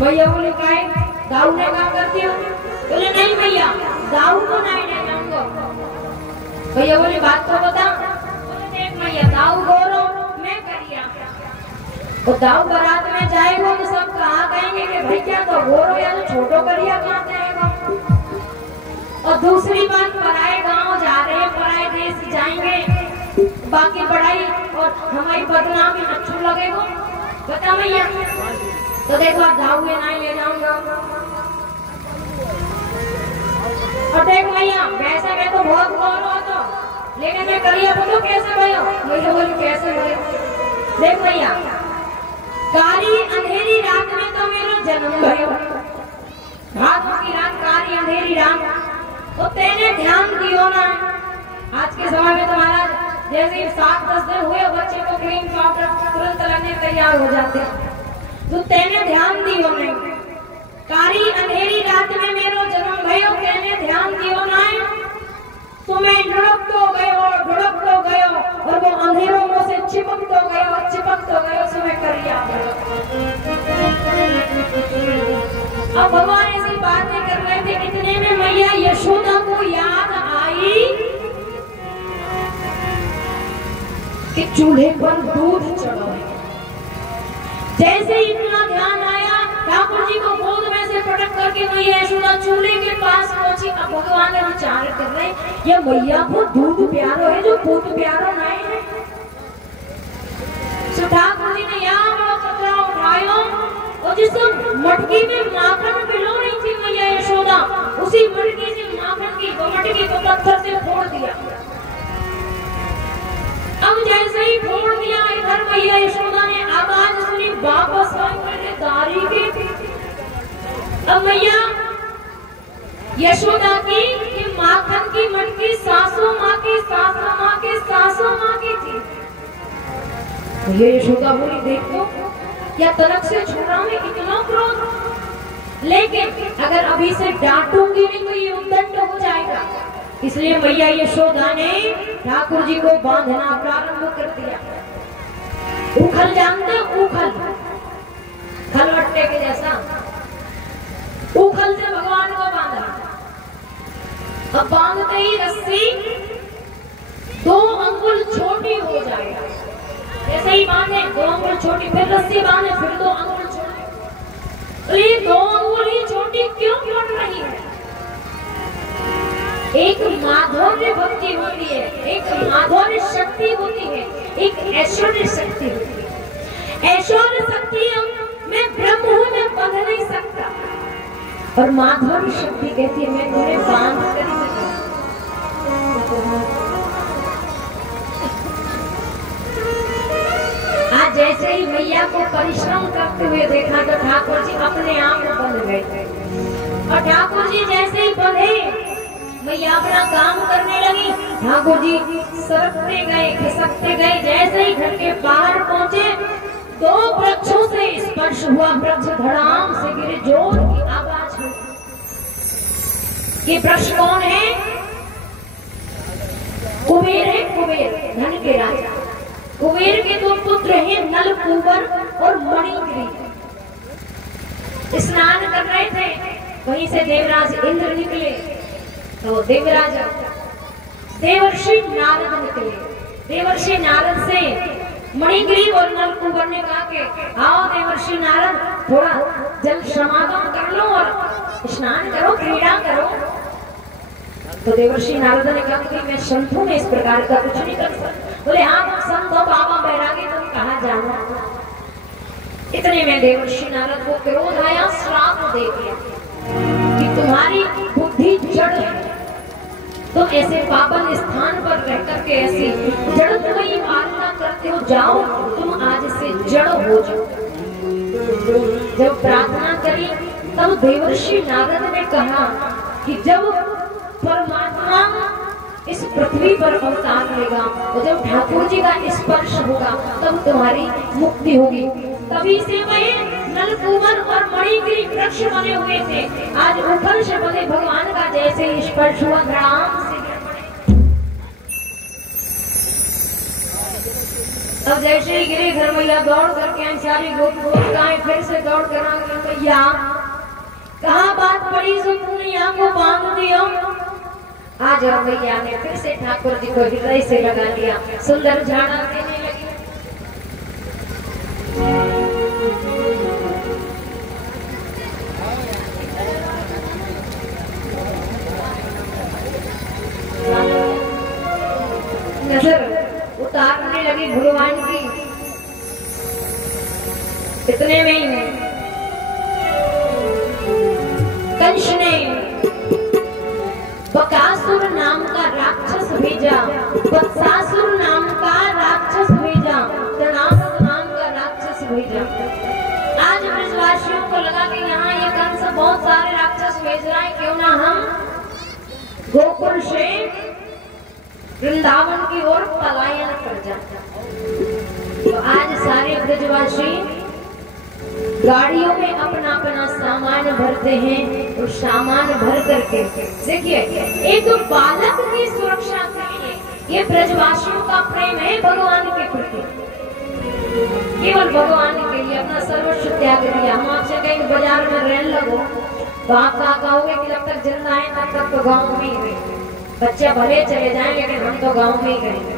भैया बोले काय दाऊ ने काम करती हो? बोले नहीं भैया दाऊ को नहीं ले जाऊंगा। भैया बोले बात तो बता। बोले देख भैया दाऊ गोरो मैं करिया। तो दाऊ बारात में जाएगा तो सब कहाँ कहेंगे कि भैया तो गोरो या तो छोटो करिया कहाँ जाएगा। और दूसरी बात पराए गाँव जा रहे हैं, पराए देश जाएंगे, बाकी पढ़ाई और हमारी बदनामी अच्छू लगेगा। बता भैया तो देखो आप जाओगे नहीं ले जाऊंगा। और देख भैया वैसे मैं तो बहुत गौर हो तो, लेकिन मैं करिया बोलो कैसे भैया? भैया बोले कैसे भैया? देख भैया काली अंधेरी रात में तो मेरा जन्म भयो, रातों की रात काली अंधेरी रात, तो तेने ध्यान दियो ना। आज के समय में तुम्हारा जैसे 7-10 दिन हुए बच्चे को क्रीम पाउडर तुरंत लगने तैयार हो जाते हैं, तो तेने ध्यान दियो नहीं। कारी अंधेरी रात में मेरो जन्म भयो, तेने ध्यान दियो नहीं। तो मैं ढुड़क तो गयो और वो अंधेरों में से चिपक तो गयो सो मैं करिया। अब भगवान ऐसी बातें कर रहे थे, इतने में मैया यशोदा को याद आई कि चूल्हे पर दूध चढ़ो। जैसे इतना ध्यान आया ठाकुर जी को गोद में से पटक करके मैया यशोदा चूल्हे के पास पहुंची। अब भगवान ने विचार कर रहे ये मैया को दूध प्यारो है जो पूत प्यारो नहीं है। तो ठाकुर जी ने यहाँ बड़ा कचरा उठाया और जिस मटकी में माखन पिलो रही थी मैया यशोदा, उसी मटकी से माखन की मटकी को पत्थर से फोड़ दिया। अब जैसे ही फोड़ दिया, इधर मैया यशोदा ने आवाज सुनी वापस दारी की। अब मैया यशोदा की माखन की मटकी सासू माँ की थी। ये यशोदा बोली देखो क्या तलक से छोड़ा में इतना क्रोध, लेकिन अगर अभी से डांटूंगी नहीं तो ये उद्दंड हो जाएगा। इसलिए मैया यशोदा ने ठाकुर जी को बांधना प्रारंभ कर दिया। उखल जानते उखल, खलवट्टे के जैसा उखल से भगवान को बांधा। अब बांधते ही रस्सी 2 अंगुल छोटी हो जाएगा। जैसे ही बांधे 2 अंगुल छोटी, फिर रस्सी बांधे फिर 2 अंगुल छोटी। तो ये 2 अंगुल ही छोटी क्यों पड़ रही है? एक माधुर्य भक्ति होती है, एक माधुर्य शक्ति होती है, एक ऐश्वर्य शक्ति होती है। ऐश्वर्य शक्ति मैं ब्रह्म हूँ, मैं बंध नहीं सकता, और माधुर्य शक्ति कहती है मैं तुम्हें बांध कर सकता। आज जैसे ही मैया को परिश्रम करते हुए देखा तो ठाकुर जी अपने आप बंध गए। और ठाकुर जी जैसे ही बंधे मैया अपना काम करने लगी। ठाकुर जी सरकते गए, खिसकते गए। जैसे ही घर के बाहर पहुंचे, दो वृक्षों से स्पर्श हुआ। वृक्ष धड़ाम से गिरे, जोर की आवाज हुई। ये वृक्ष कौन है? कुबेर है। कुबेर धन के राजा। कुबेर के दो पुत्र हैं, नलकूबर और मणिग्रीव। स्नान कर रहे थे, वहीं से देवराज इंद्र निकले। तो देवराज देवर्षि नारद निकले। देवर्षि नारद से मणिग्रीव और नलकूबर ने कहा कि आओ देवर्षि नारद, थोड़ा जल समागम कर लो और स्नान करो, क्रीड़ा करो। तो देवर्षि नारद ने कहा कि मैं संत हूं, मैं इस प्रकार का कुछ नहीं कर सकता। बोले हाँ तुम संत हो बाबा बैरागी, तुम कहाँ जाना। इतने में देवर्षि नारद को क्रोध आया, श्राप दे दिया कि तुम्हारी बुद्धि जड़ है, तुम ऐसे पावन स्थान पर रह करके ऐसी जड़त्वयी आराधना करते हो। जाओ तुम आज से जड़ हो जाओ। जब प्रार्थना करी तब देवर्षि नारद ने कहा कि जब परमात्मा इस पृथ्वी पर अवतार लेगा और जब ठाकुर जी का स्पर्श होगा तब तुम्हारी मुक्ति होगी। तभी से वही नलकूबर और मणिग्रीव वृक्ष बने हुए थे। आज ऊपर से बने भगवान का जैसे स्पर्श हुआ, धड़ाम से गिर पड़े। अब जैसे ही गिरे, घर मैया दौड़ करके सारी गोपिकाएं फिर से दौड़ कर आ गई। मैया कहाँ बात पड़ी सो तुमने यहाँ को बांध दिया। आज मैया ने फिर से ठाकुर जी को हृदय से लगा लिया, सुंदर झाड़ा देने लगी। नजर उतारने लगी भगवान की। इतने में कंस ने बकासुर नाम का राक्षस भेजा, वत्सासुर नाम का राक्षस भेजा, तृणासुर नाम का राक्षस भेजा। आज ब्रजवासियों को लगा कि यहाँ ये कंस बहुत सारे राक्षस भेज रहा है, क्यों ना हम गोकुल से वृंदावन की ओर पलायन कर जाता। तो आज सारे ब्रजवासी गाड़ियों में अपना अपना सामान भरते हैं और सामान भर करके देखिए एक बालक की सुरक्षा के लिए ये ब्रजवासियों का प्रेम है भगवान के प्रति। केवल भगवान के लिए अपना सर्वस्व त्याग दिया। हम आपसे कहेंगे बाजार में रेल लगो तो आप कहा कहोगे कि जब तक जिंदा है तब तक तो गाँव में ही रहेंगे, बच्चे भले चले जाए लेकिन हम तो गाँव में ही रहेंगे।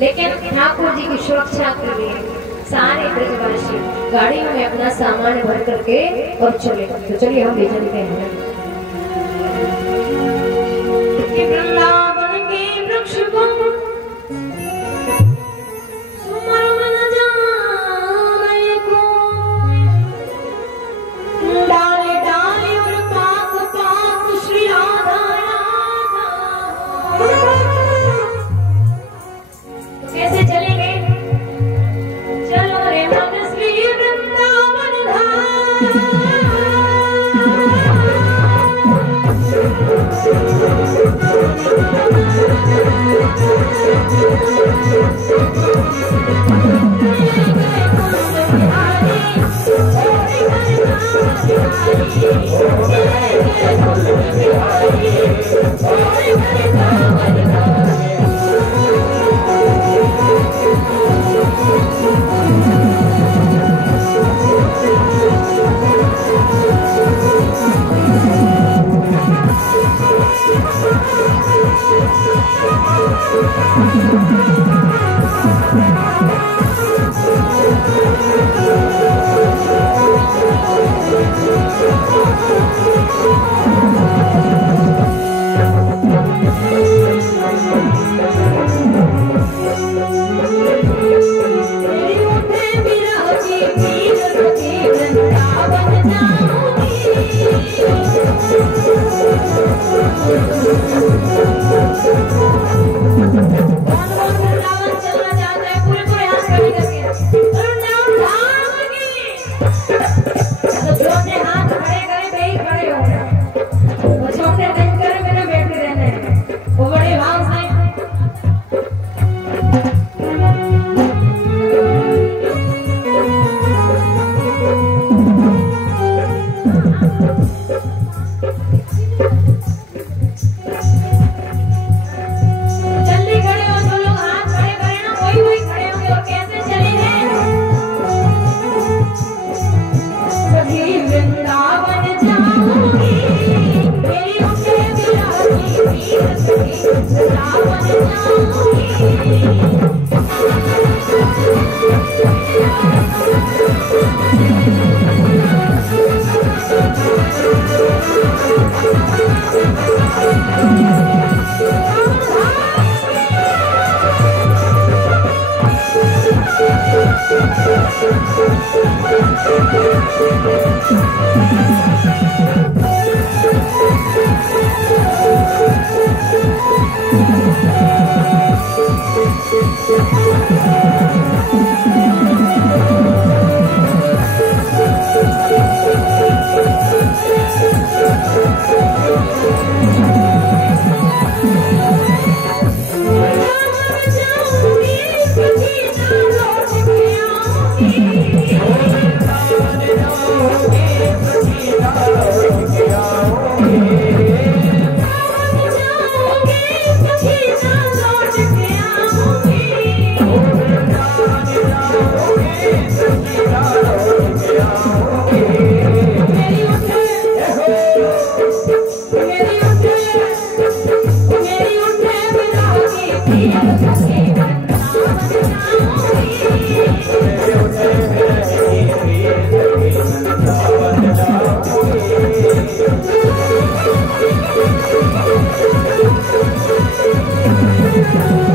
लेकिन ठाकुर जी की सुरक्षा के लिए सारे ब्रजवासी गाड़ियों में अपना सामान भर करके और चले। तो चलिए हम ले चलते हैं। वृंदावन के वृक्ष को सुमरम न जाने को, डाले डाले और पाक पाक श्री राधा राधा। तो कैसे चलेंगे? कौन वृंदावन चलना चाहता है? पूरे पूरे हाथ खड़े करके Thank you.